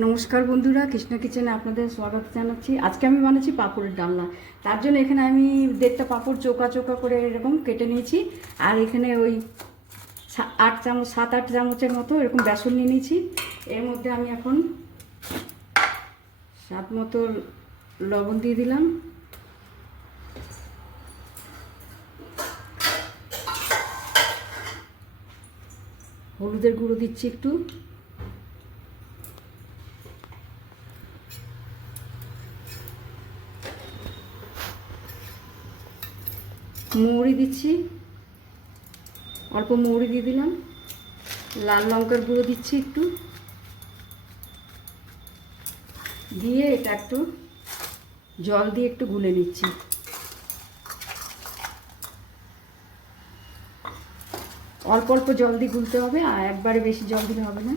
নমস্কার বন্ধুরা, কৃষ্ণ কিচেনে আপনাদের স্বাগত জানাচ্ছি। আজকে আমি বানাচ্ছি পাঁপড়ের ডালনা। তার জন্য এখানে আমি 1.5টা পাঁপড় চোকা চোকা করে এরকম কেটে নিয়েছি। আর এখানে ওই 7-8 চামচের মতো এরকম বেসন নিয়ে নিয়েছি। এর মধ্যে আমি এখন স্বাদ মতো লবণ দিয়ে দিলাম। হলুদের গুঁড়ো দিচ্ছি একটু। মৌরি দিচ্ছি, অল্প মৌরি দিয়ে দিলাম। লাল লঙ্কার গুঁড়ো দিচ্ছি একটু, দিয়ে এটা একটু জল দিয়ে একটু গুলে নিচ্ছি। অল্প অল্প জল দিয়ে গুলতে হবে, আর একবারে বেশি জল দিলে হবে না।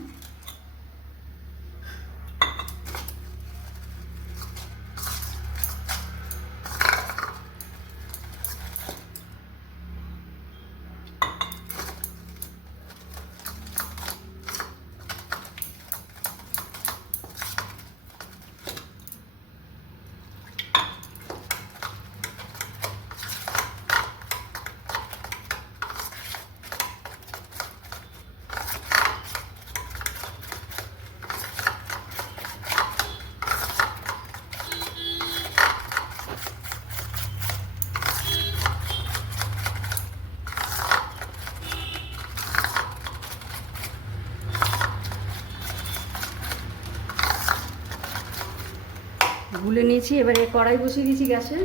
গুলে নিয়েছি। এবারে কড়াই বসিয়ে দিয়েছি গ্যাসে।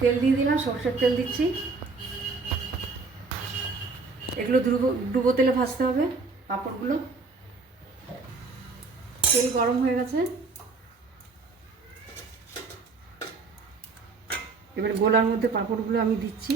তেল দিয়ে দিলাম, সরষের তেল দিচ্ছি। এগুলো ডুবো তেলে ভাজতে হবে পাঁপড়গুলো। তেল গরম হয়ে গেছে। এবার গোলার মধ্যে পাঁপড়গুলো আমি দিচ্ছি।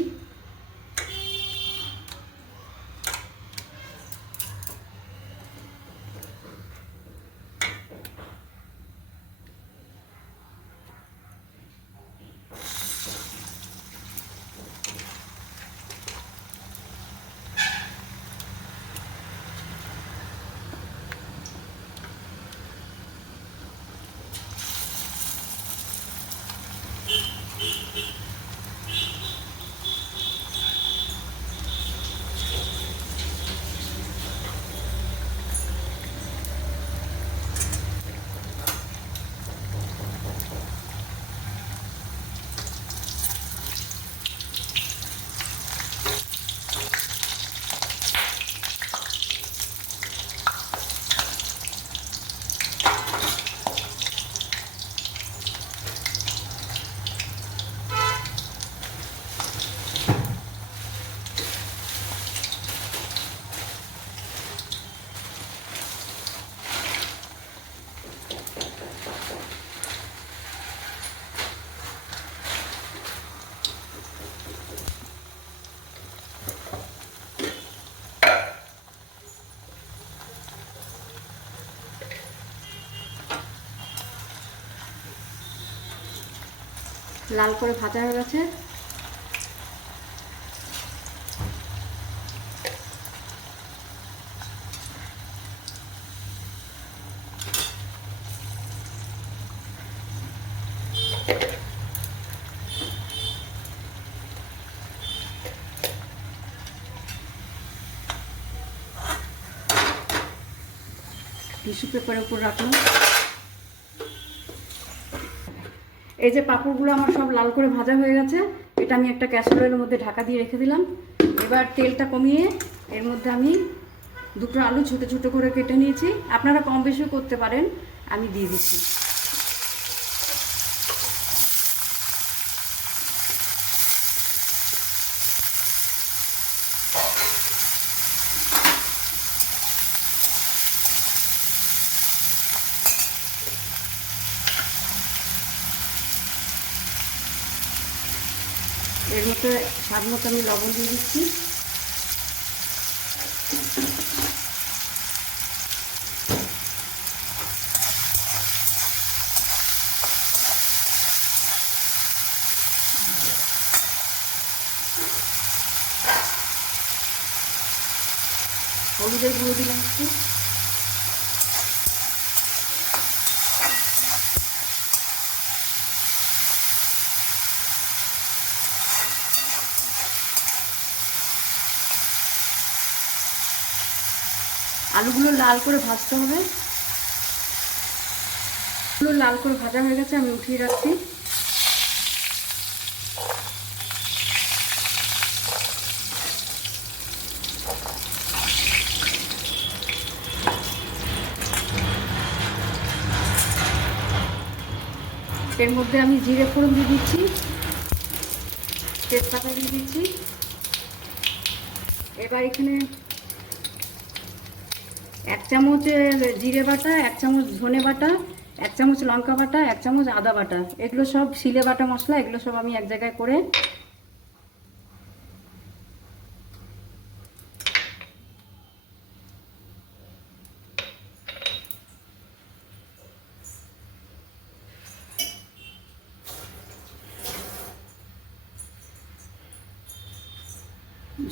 লাল করে ভাজা হয়ে গেছে। টিস্যু পেপারের উপর রাখলাম। এই যে পাঁপড়গুলো আমার সব লাল করে ভাজা হয়ে গেছে। এটা আমি একটা ক্যাসারোলের মধ্যে ঢাকা দিয়ে রেখে দিলাম। এবার তেলটা কমিয়ে এর মধ্যে আমি 2টো আলু ছোটো ছোটো করে কেটে নিয়েছি। আপনারা কম বেশি করতে পারেন, আমি দিয়ে দিচ্ছি। এর মধ্যে স্বাদ মতো আমি লবণ দিয়ে দিচ্ছি। হলুদের গুঁড়ো দিলাম একটু, আলুগুলো লাল করে ভাজতে হবে। আলু লাল করে ভাজা হয়ে গেছে, আমি উঠিয়ে রাখছি। এর মধ্যে আমি জিরে ফোড়ন দিয়ে দিচ্ছি, তেজপাতা দিয়ে দিচ্ছি। এবার এখানে 1 চামচ জিরে বাটা, 1 চামচ ধনে বাটা, 1 চামচ লঙ্কা বাটা, 1 চামচ আদা বাটা, এগুলো সব শিলে বাটা মশলা, এগুলো সব আমি এক জায়গায় করে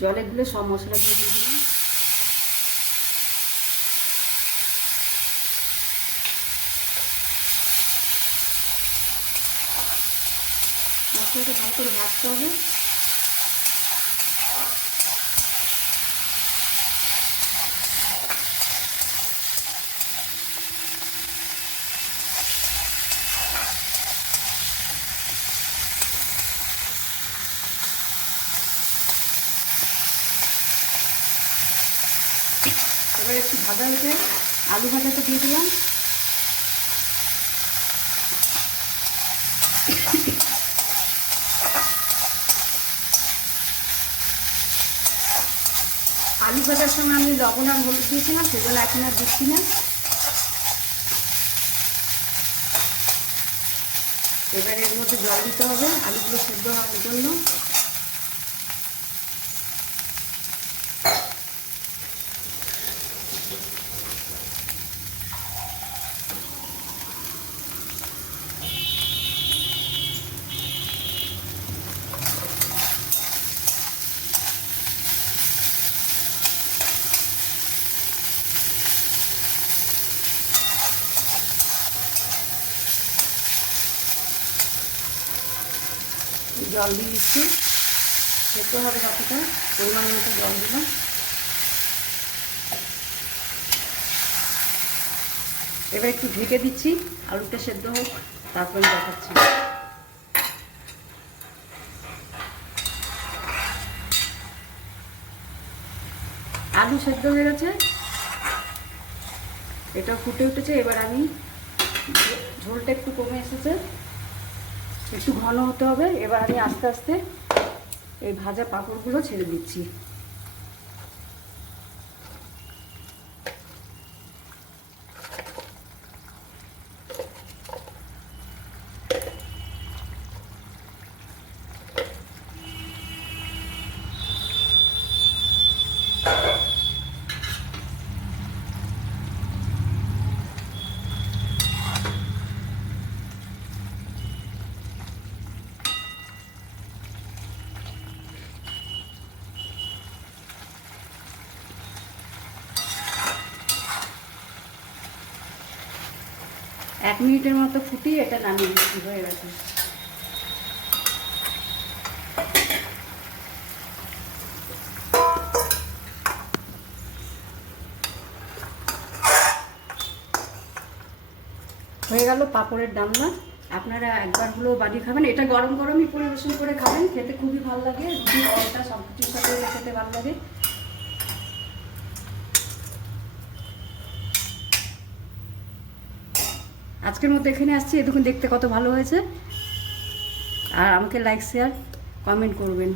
জলে গুলে সব মশলা দিয়ে দিলাম। মশলাটা ভালো করে ভাজতে হবে। এবার একটু ভাজা হয়েছে, আলু ভাজাটা দিয়ে দিলাম। আলু ভাজার সময় আমি লবণ আর হলুদ দিয়েছিলাম, সেজন্য এখন আর দিচ্ছি না। এবার এর মধ্যে জল দিতে হবে আলুগুলো সেদ্ধ হওয়ার জন্য। জল দিয়ে দিচ্ছি, সেদ্ধ হবে যতটা, পরিমাণ মতো জল দিলাম। এবার একটু ঢেকে দিচ্ছি, আলুটা সেদ্ধ হোক, তারপরে দেখাচ্ছি। আলু সেদ্ধ হয়ে গেছে, এটা ফুটে উঠেছে। এবার আমি, ঝোলটা একটু কমে এসেছে, একটু ঘন হতে হবে। এবার আমি আস্তে আস্তে এই ভাজা পাঁপড়গুলো ছেড়ে দিচ্ছি। 1 মিনিটের মতো ফুটিয়ে এটা নামিয়ে দিচ্ছি, হয়ে গেছে। হয়ে গেল পাঁপড়ের ডালনা। আপনারা একবার হলেও বানিয়ে খাবেন, এটা গরম গরমই পরিবেশন করে খাবেন, খেতে খুবই ভালো লাগে। রুটি পরোটা সব কিছুর সাথে খেতে ভালো লাগে। আজকের মতো এখানে আসছি, দেখুন দেখতে কত ভালো হয়েছে। আর আমাকে লাইক শেয়ার কমেন্ট করবেন।